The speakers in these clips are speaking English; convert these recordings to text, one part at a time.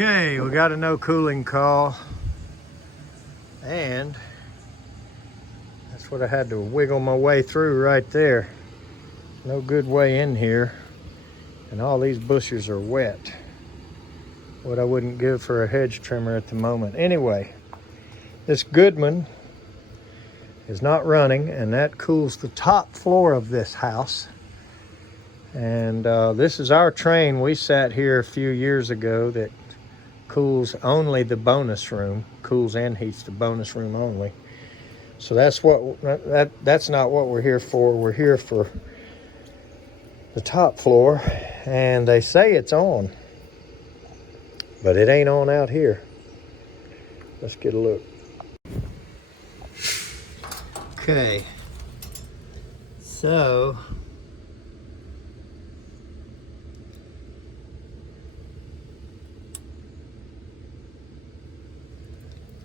Okay, we got a no cooling call, and that's what I had to wiggle my way through right there. No good way in here, and all these bushes are wet. What I wouldn't give for a hedge trimmer at the moment. Anyway, this Goodman is not running, and that cools the top floor of this house. And this is our train. We sat here a few years ago that cools only the bonus room, cools and heats the bonus room only. So that's not what we're here for. We're here for the top floor, and they say it's on, but it ain't on out here. Let's get a look. Okay, so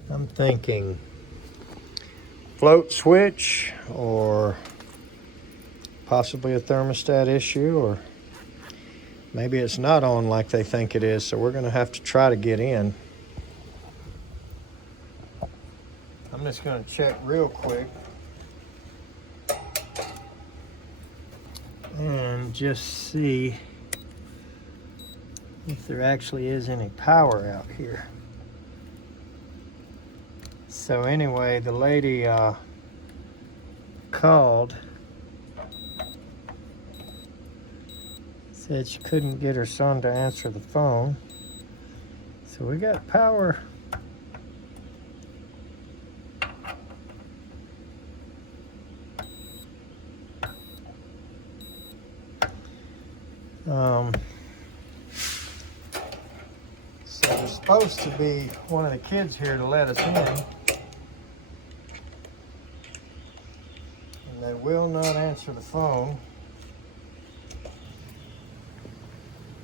I'm thinking float switch, or possibly a thermostat issue, or maybe it's not on like they think it is, so we're going to have to try to get in. I'm just going to check real quick and just see if there actually is any power out here. So anyway, the lady called, said she couldn't get her son to answer the phone. So we got power. So there's supposed to be one of the kids here to let us in. They will not answer the phone,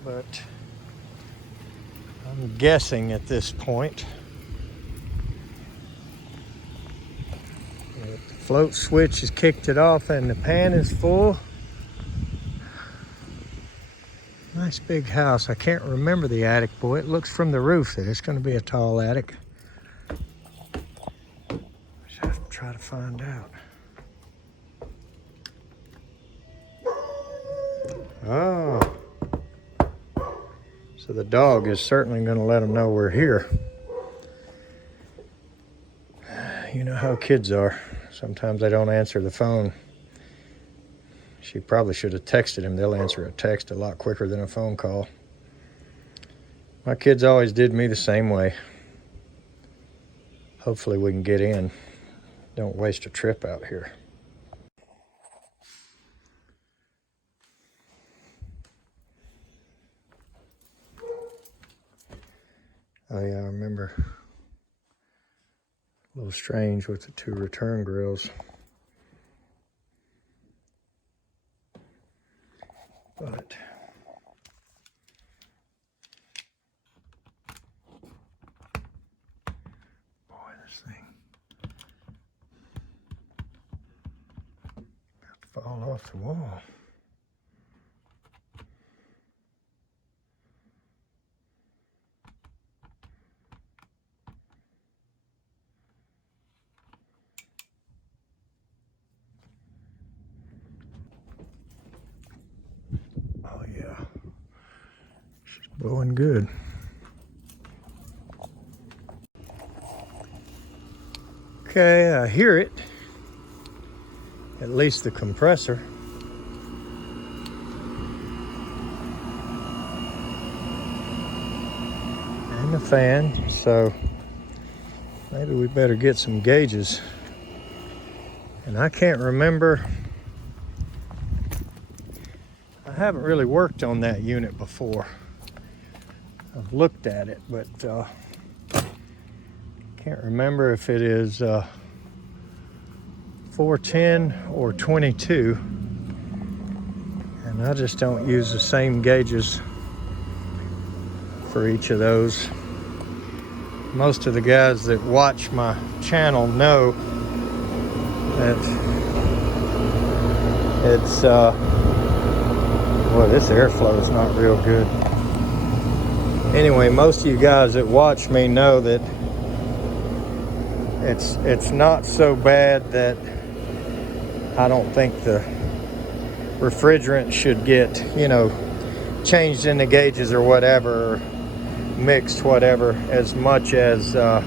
but I'm guessing at this point that the float switch has kicked it off and the pan is full. Nice big house. I can't remember the attic, boy. It looks from the roof that it's going to be a tall attic. Just have to try to find out. Oh, so the dog is certainly going to let them know we're here. You know how kids are. Sometimes they don't answer the phone. She probably should have texted him. They'll answer a text a lot quicker than a phone call. My kids always did me the same way. Hopefully we can get in. Don't waste a trip out here. Oh yeah, I remember. A little strange with the two return grills. But boy, this thing about to fall off the wall. Oh yeah, she's blowing good. Okay, I hear it. At least the compressor. And the fan, so maybe we better get some gauges. And I can't remember. I haven't really worked on that unit before. I've looked at it, but can't remember if it is 410 or 22. And I just don't use the same gauges for each of those. Most of the guys that watch my channel know that it's boy, this airflow is not real good. Anyway, most of you guys that watch me know that it's not so bad that I don't think the refrigerant should get, you know, changed in the gauges or whatever, or mixed whatever, as much as I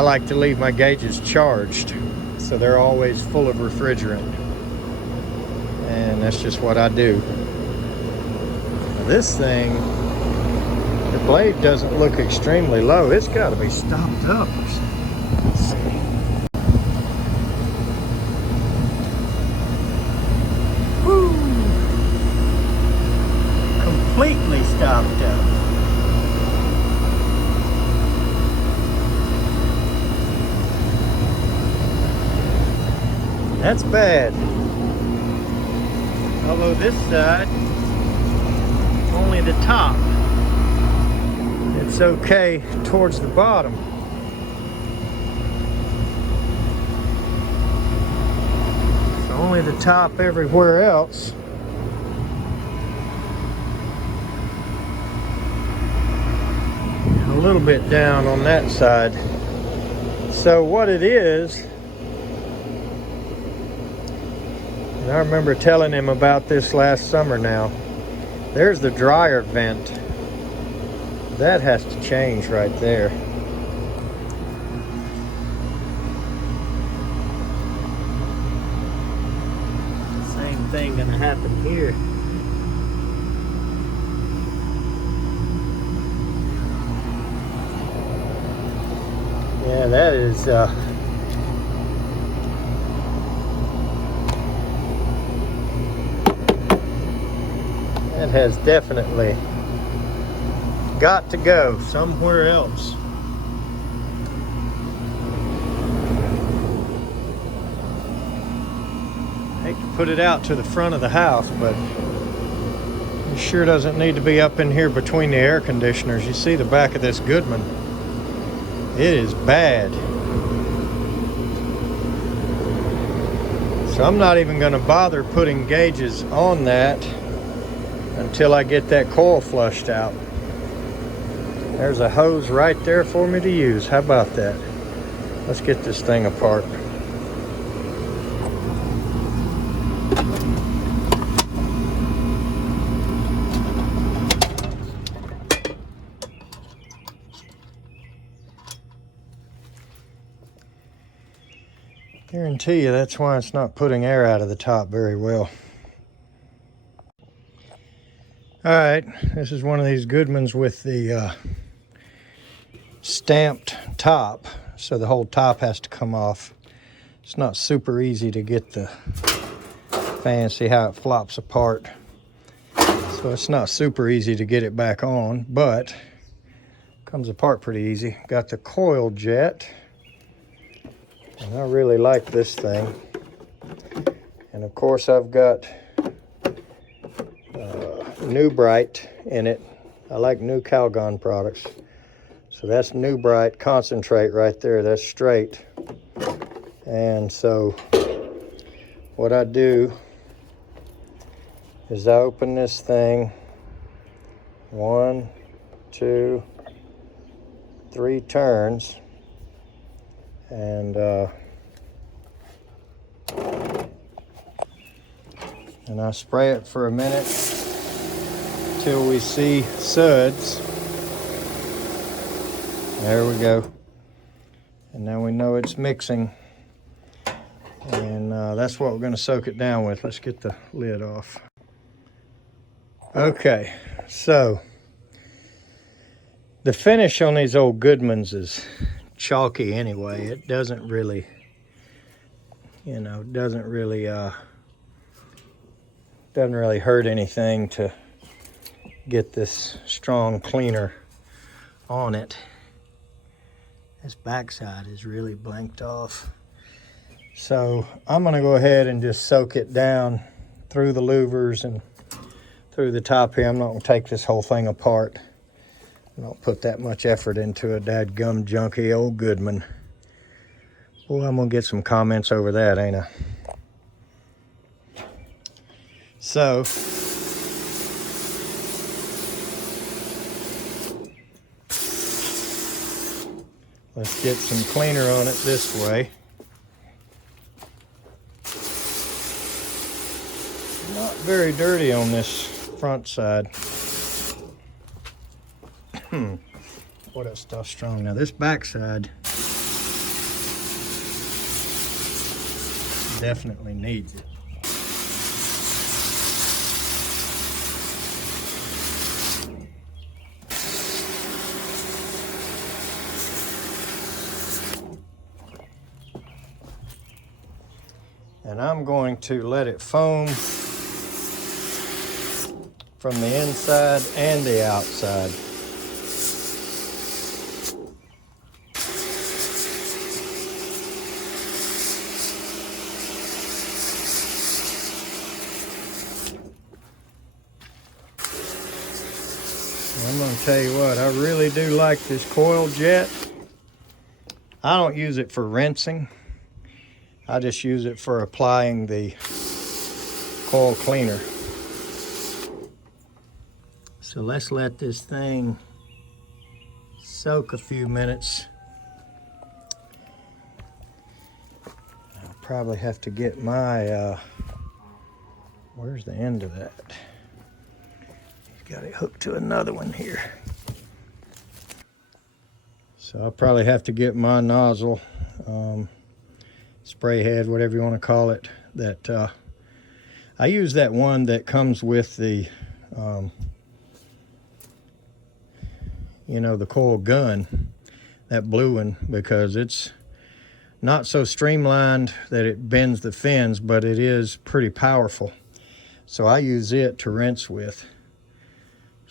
like to leave my gauges charged, so they're always full of refrigerant, and that's just what I do. Now this thing, the blade doesn't look extremely low. It's got to be stopped up or something. Let's see. Woo! Completely stopped up. That's bad. Although this side, only the top. It's okay towards the bottom. It's only the top everywhere else. A little bit down on that side. So what it is, and I remember telling him about this last summer now, there's the dryer vent. That has to change right there. Same thing gonna happen here. Yeah, that is that has definitely got to go somewhere else. I hate to put it out to the front of the house, but it sure doesn't need to be up in here between the air conditioners. You see the back of this Goodman. It is bad. So I'm not even going to bother putting gauges on that until I get that coil flushed out. There's a hose right there for me to use. How about that? Let's get this thing apart. Guarantee you that's why it's not putting air out of the top very well. All right, this is one of these Goodmans with the stamped top, so the whole top has to come off. It's not super easy to get the fan, see how it flops apart. So it's not super easy to get it back on, but comes apart pretty easy. Got the coil jet. And I really like this thing. And of course I've got New Bright in it. I like New Calgon products. So that's New Bright concentrate right there. That's straight. And so what I do is I open this thing 1, 2, 3 turns. And I spray it for a minute till we see suds. There we go. And now we know it's mixing. And that's what we're going to soak it down with. Let's get the lid off. Okay, so the finish on these old Goodmans is chalky anyway. It doesn't really, you know, doesn't really hurt anything to get this strong cleaner on it. This backside is really blanked off. So I'm gonna go ahead and just soak it down through the louvers and through the top here. I'm not gonna take this whole thing apart. I don't put that much effort into a dadgum junky old Goodman. Boy, I'm gonna get some comments over that, ain't I? So Let's get some cleaner on it this way. Not very dirty on this front side. Boy, that stuff's strong. Now this back side definitely needs it. And I'm going to let it foam from the inside and the outside. I'm going to tell you what, I really do like this coil jet. I don't use it for rinsing. I just use it for applying the coil cleaner. So let's let this thing soak a few minutes. I'll probably have to get my, where's the end of that? Got it hooked to another one here. So I'll probably have to get my nozzle, spray head, whatever you want to call it. That I use that one that comes with the, you know, the coil gun, that blue one, because it's not so streamlined that it bends the fins, but it is pretty powerful. So I use it to rinse with.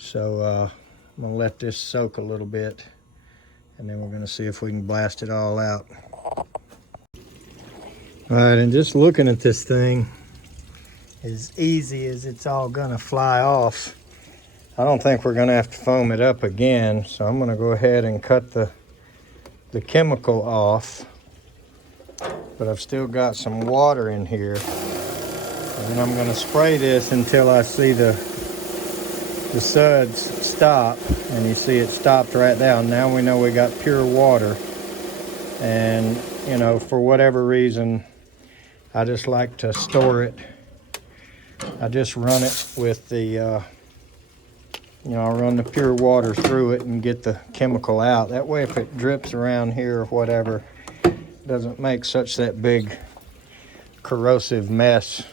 So I'm gonna let this soak a little bit, and then we're gonna see if we can blast it all out. All right, and just looking at this thing, as easy as it's all gonna fly off, I don't think we're gonna have to foam it up again. So I'm gonna go ahead and cut the chemical off, but I've still got some water in here. And then I'm gonna spray this until I see the suds stop, and you see it stopped right down. Now we know we got pure water. And you know, for whatever reason, I just like to store it. I just run it with the you know, I run the pure water through it and get the chemical out. That way if it drips around here or whatever, it doesn't make such that big corrosive mess.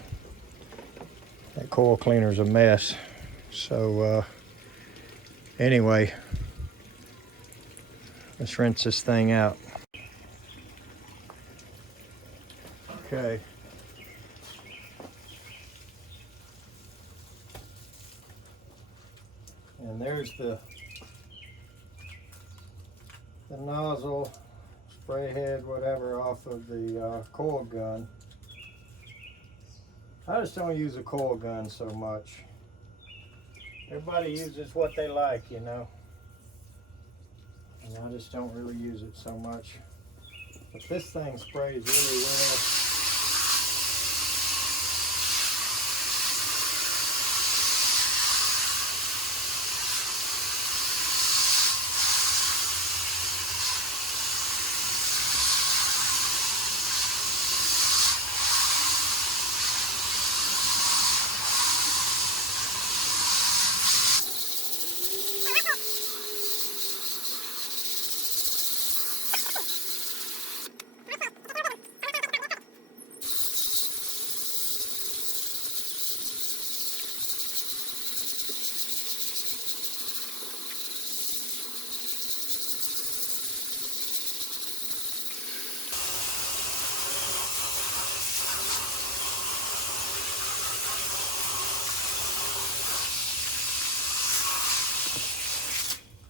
That coil cleaner's a mess. So anyway, let's rinse this thing out. Okay. And there's the nozzle, spray head, whatever, off of the coil gun. I just don't use a coil gun so much. Everybody uses what they like, you know. And I just don't really use it so much. But this thing sprays really well.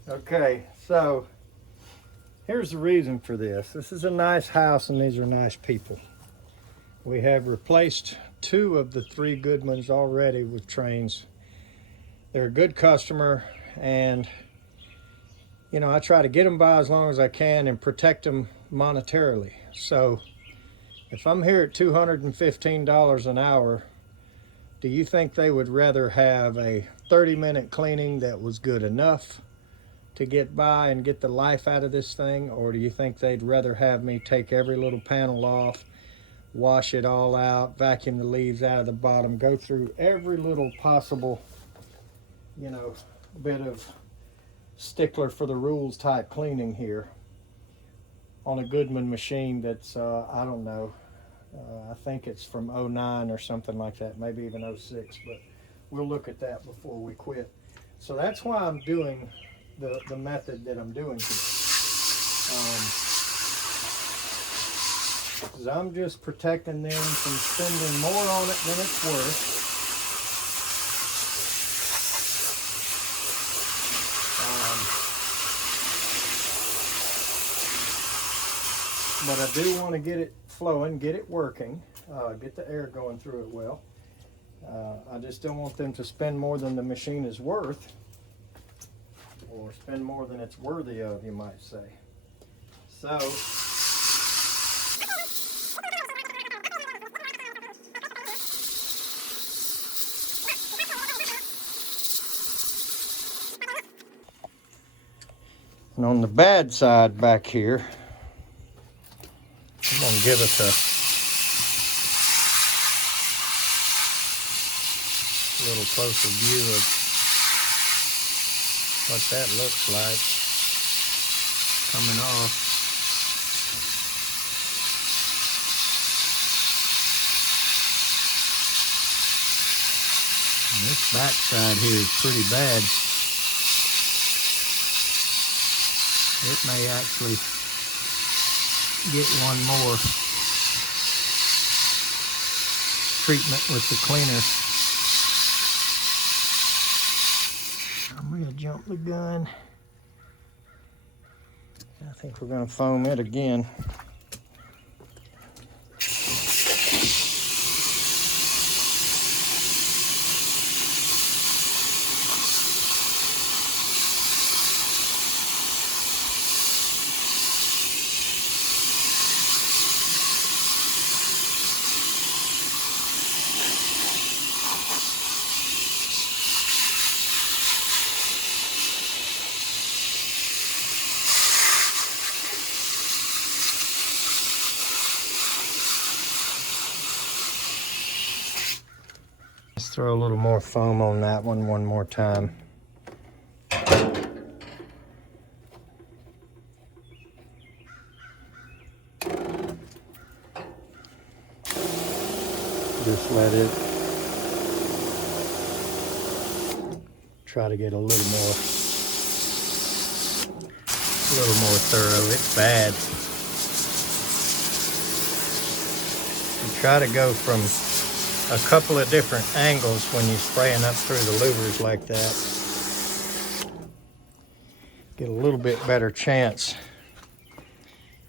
Okay, so here's the reason for this. This is a nice house and these are nice people. We have replaced 2 of the 3 Goodmans already with trains. They're a good customer, and you know, I try to get them by as long as I can and protect them monetarily. So if I'm here at $215 an hour, do you think they would rather have a 30-minute cleaning that was good enough, to get by and get the life out of this thing? Or do you think they'd rather have me take every little panel off, wash it all out, vacuum the leaves out of the bottom, go through every little possible, you know, bit of stickler for the rules type cleaning here on a Goodman machine that's, I don't know, I think it's from '09 or something like that, maybe even '06, but we'll look at that before we quit. So that's why I'm doing the method that I'm doing here. Because I'm just protecting them from spending more on it than it's worth. But I do want to get it flowing, get it working, get the air going through it well. I just don't want them to spend more than the machine is worth, or spend more than it's worthy of, you might say. So, and on the bad side back here, I'm going to give us a little closer view of what that looks like coming off. And this back side here is pretty bad. It may actually get one more treatment with the cleaner. I'm going to jump the gun. I think we're going to foam it again. Let's throw a little more foam on that one more time. Just let it try to get a little more thorough. It's bad. You try to go from a couple of different angles when you're spraying up through the louvers like that. Get a little bit better chance.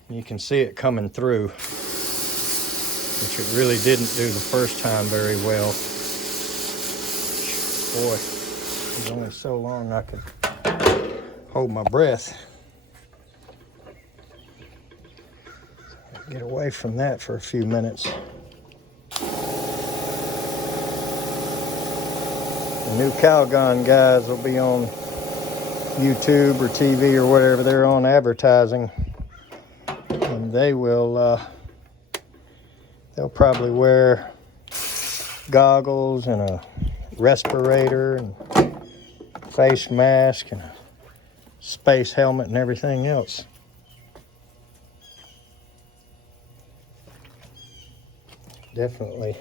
You can see it coming through, which it really didn't do the first time very well. Boy, it's only so long I could hold my breath. Get away from that for a few minutes. The new Calgon guys will be on YouTube or TV or whatever they're on advertising, and they will they'll probably wear goggles and a respirator and face mask and a space helmet and everything else. Definitely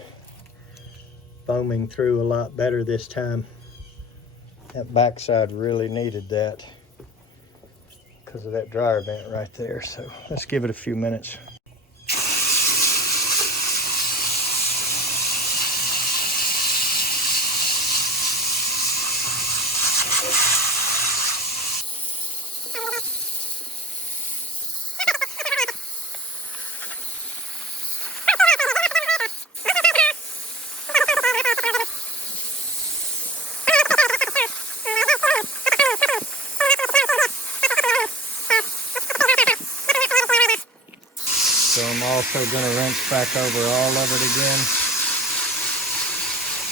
foaming through a lot better this time. That backside really needed that because of that dryer vent right there. So let's give it a few minutes. So I'm also going to rinse back over all of it again.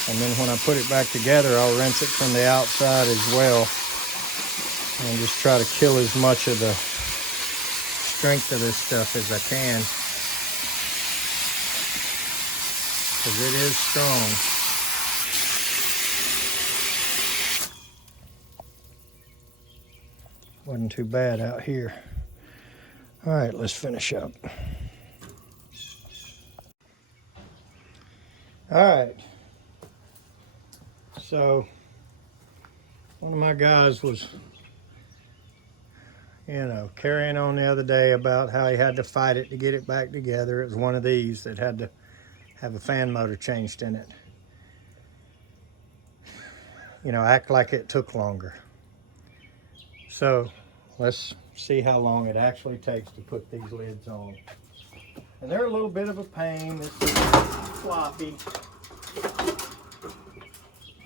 And then when I put it back together, I'll rinse it from the outside as well. And just try to kill as much of the strength of this stuff as I can, because it is strong. Wasn't too bad out here. All right, let's finish up. All right. So one of my guys was, carrying on the other day about how he had to fight it to get it back together. It was one of these that had to have a fan motor changed in it. Act like it took longer. So let's see how long it actually takes to put these lids on. And they're a little bit of a pain. This is floppy.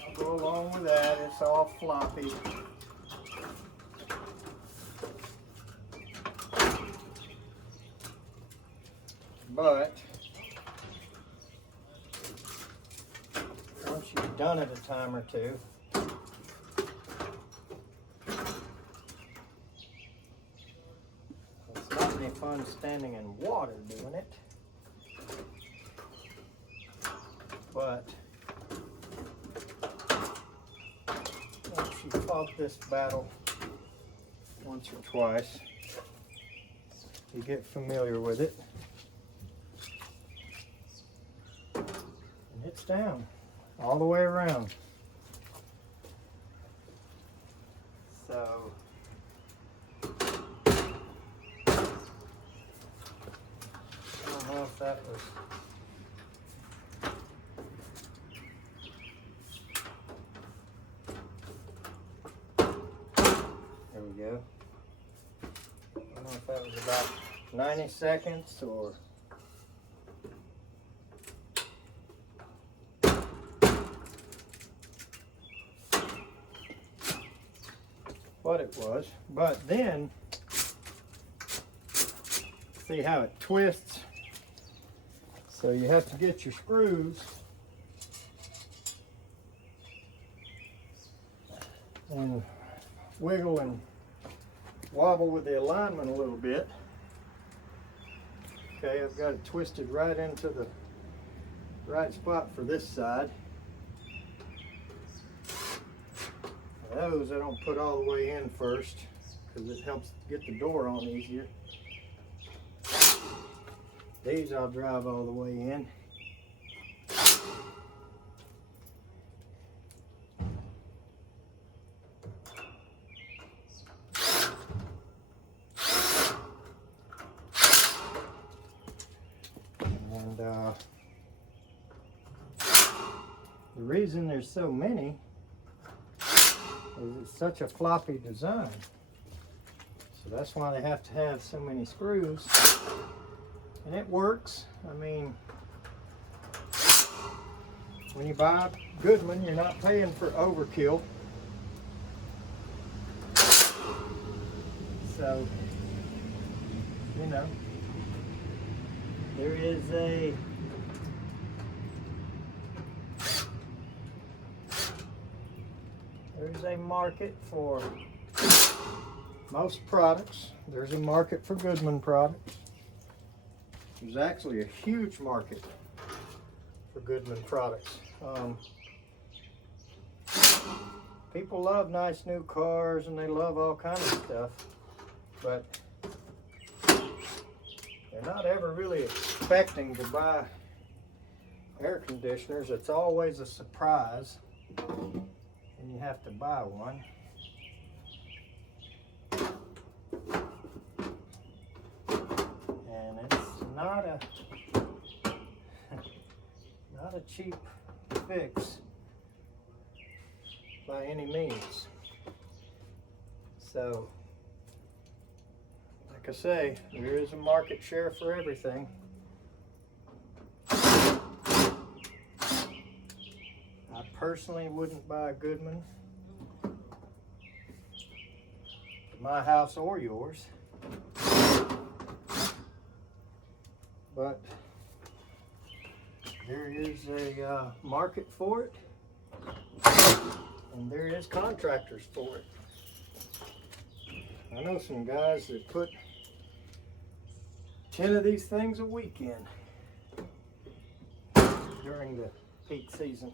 I'll go along with that. It's all floppy. But once you've done it a time or two, it's not any fun standing in water doing it. But once you fought this battle once or twice, you get familiar with it. And it's down all the way around. So I don't know if that was there we go. I don't know if that was about 90 seconds or what it was, but then see how it twists. So you have to get your screws and wiggle and wobble with the alignment a little bit. Okay, I've got it twisted right into the right spot for this side. Those I don't put all the way in first because it helps get the door on easier. These I'll drive all the way in. And the reason there's so many is it's such a floppy design. So that's why they have to have so many screws. And it works. I mean, when you buy Goodman, you're not paying for overkill. So, there is a market for most products. There's a market for Goodman products. There's actually a huge market for Goodman products. People love nice new cars and they love all kinds of stuff, but they're not ever really expecting to buy air conditioners. It's always a surprise, and you have to buy one. And it's not a cheap fix by any means. So, like I say, there is a market share for everything. I personally wouldn't buy a Goodman for my house or yours, but there is a market for it, and there is contractors for it. I know some guys that put 10 of these things a week in during the peak season.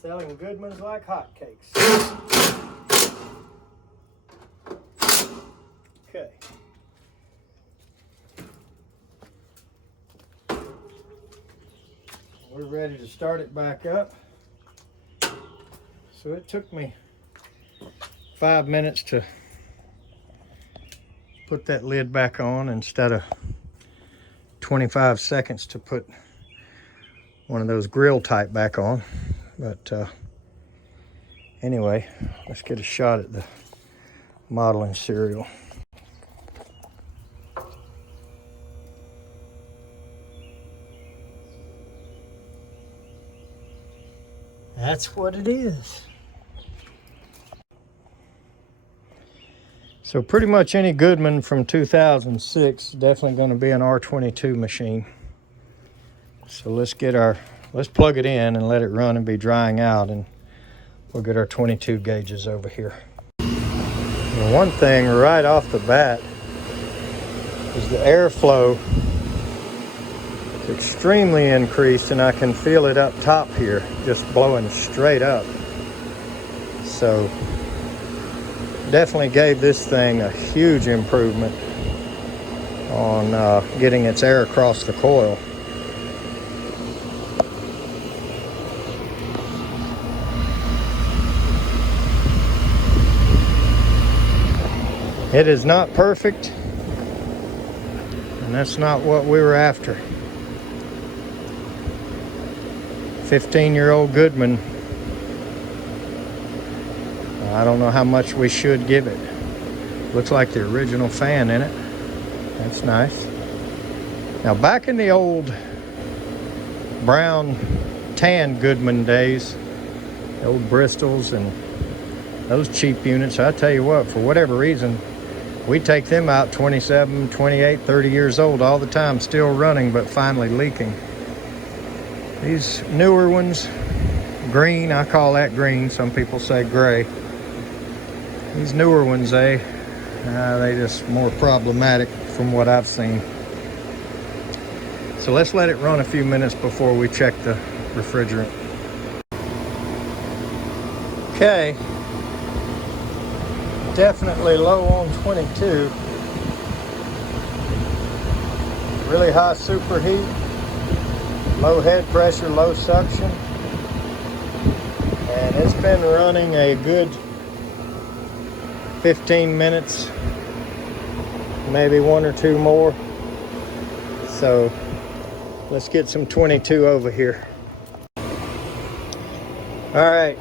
Selling Goodmans like hotcakes. Okay. We're ready to start it back up. So it took me 5 minutes to put that lid back on instead of 25 seconds to put one of those grill type back on. But anyway, let's get a shot at the modeling cereal. That's what it is. So pretty much any Goodman from 2006 is definitely going to be an R22 machine. So let's plug it in and let it run and be drying out, and we'll get our 22 gauges over here. And one thing right off the bat is the airflow is extremely increased, and I can feel it up top here, just blowing straight up. So definitely gave this thing a huge improvement on getting its air across the coil. It is not perfect, and that's not what we were after. 15-year-old Goodman. I don't know how much we should give it. Looks like the original fan in it. That's nice. Now back in the old brown tan Goodman days, the old Bristols and those cheap units, I tell you what, for whatever reason, we take them out 27, 28, 30 years old all the time, still running, but finally leaking. These newer ones, green, I call that green, some people say gray. These newer ones, they just more problematic from what I've seen. So let's let it run a few minutes before we check the refrigerant. Okay. Definitely low on 22. Really high superheat, low head pressure, low suction. And it's been running a good 15 minutes, maybe one or two more. So let's get some 22 over here. All right.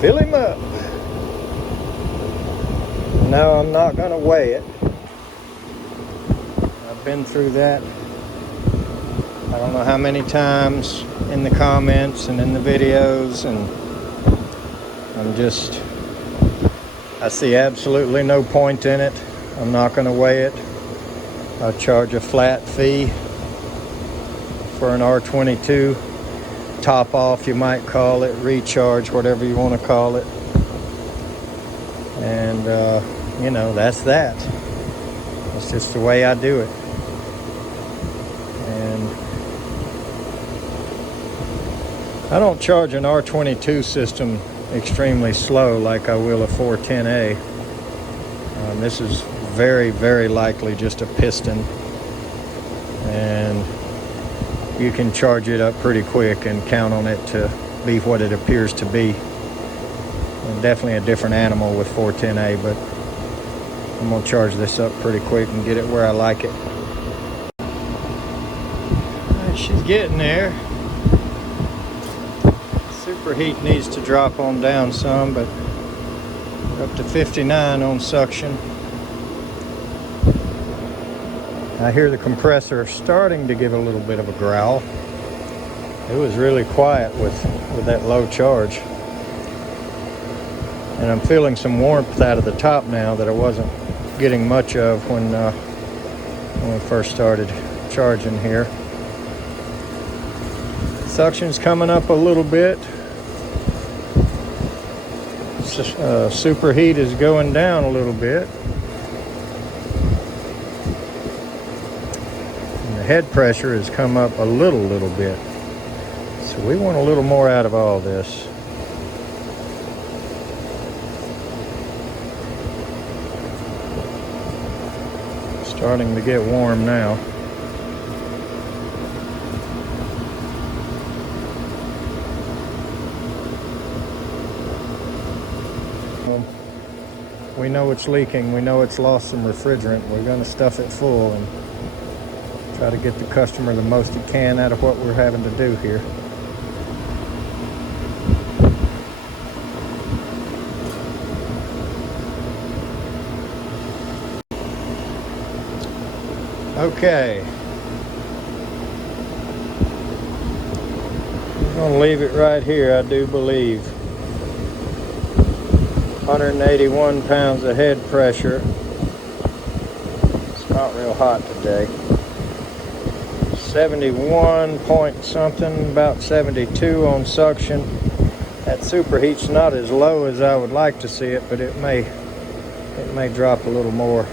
Fill him up. No, I'm not gonna weigh it. I've been through that I don't know how many times in the comments and in the videos, and I see absolutely no point in it. I'm not gonna weigh it. I'll charge a flat fee for an R22 top off, you might call it, recharge, whatever you want to call it. And you know, that's that. That's just the way I do it. And I don't charge an R22 system extremely slow like I will a 410A. This is very, very likely just a piston, and you can charge it up pretty quick and count on it to be what it appears to be. And definitely a different animal with 410A, but I'm gonna charge this up pretty quick and get it where I like it. She's getting there. Superheat needs to drop on down some, but we're up to 59 on suction. I hear the compressor starting to give a little bit of a growl. It was really quiet with that low charge. And I'm feeling some warmth out of the top now that I wasn't getting much of when we first started charging here. Suction's coming up a little bit. Superheat is going down a little bit. And the head pressure has come up a little bit. So we want a little more out of all this. Starting to get warm now. We know it's leaking. We know it's lost some refrigerant. We're going to stuff it full and try to get the customer the most he can out of what we're having to do here. Okay. I'm going to leave it right here, I do believe. 181 pounds of head pressure. It's not real hot today. 71 point something, about 72 on suction. That superheat's not as low as I would like to see it, but it may drop a little more.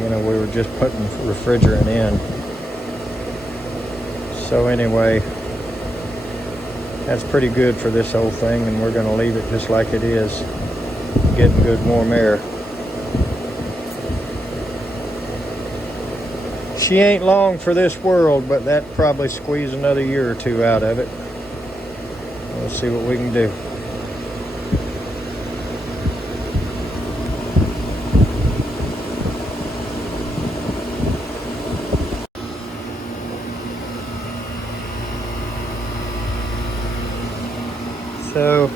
You know, we were just putting refrigerant in. So anyway, that's pretty good for this whole thing, and we're going to leave it just like it is, getting good warm air. She ain't long for this world, but that probably squeeze another year or two out of it. We'll see what we can do. So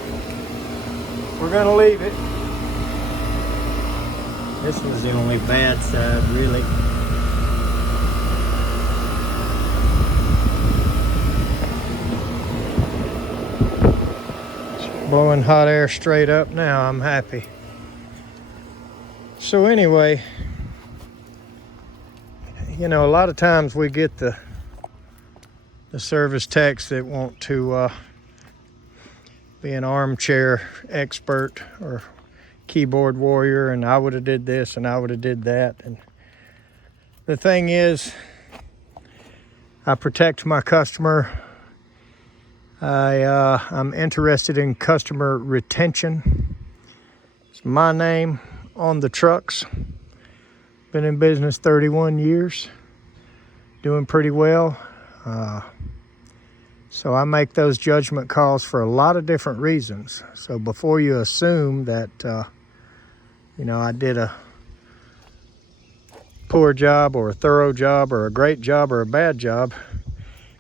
we're gonna leave it. This was the only bad side, really. It's blowing hot air straight up now. I'm happy. So anyway, you know, a lot of times we get the service techs that want to be an armchair expert or keyboard warrior, and I would have did this and I would have did that. And the thing is, I protect my customer. I'm interested in customer retention. It's my name on the trucks. Been in business 31 years, doing pretty well. So I make those judgment calls for a lot of different reasons. So before you assume that, you know, I did a poor job or a thorough job or a great job or a bad job,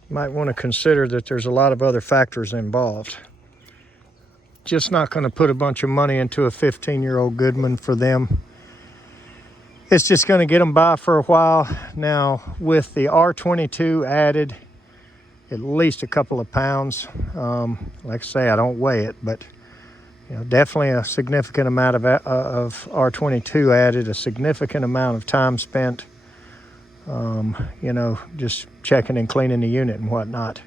you might want to consider that there's a lot of other factors involved. Just not going to put a bunch of money into a 15-year-old Goodman for them. It's just going to get them by for a while. Now, with the R22 added, at least a couple of pounds. Like I say, I don't weigh it, but you know, definitely a significant amount of R22 added, a significant amount of time spent, you know, just checking and cleaning the unit and whatnot.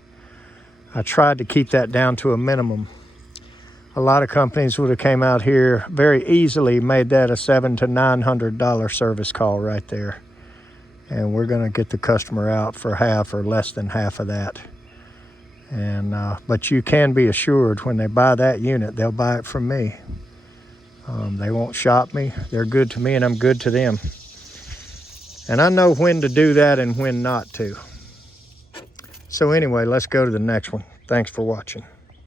I tried to keep that down to a minimum. A lot of companies would have came out here very easily, made that a $700 to $900 service call right there. And we're going to get the customer out for half or less than half of that. And but you can be assured when they buy that unit, they'll buy it from me. They won't shop me. They're good to me and I'm good to them. And I know when to do that and when not to. So anyway, let's go to the next one. Thanks for watching.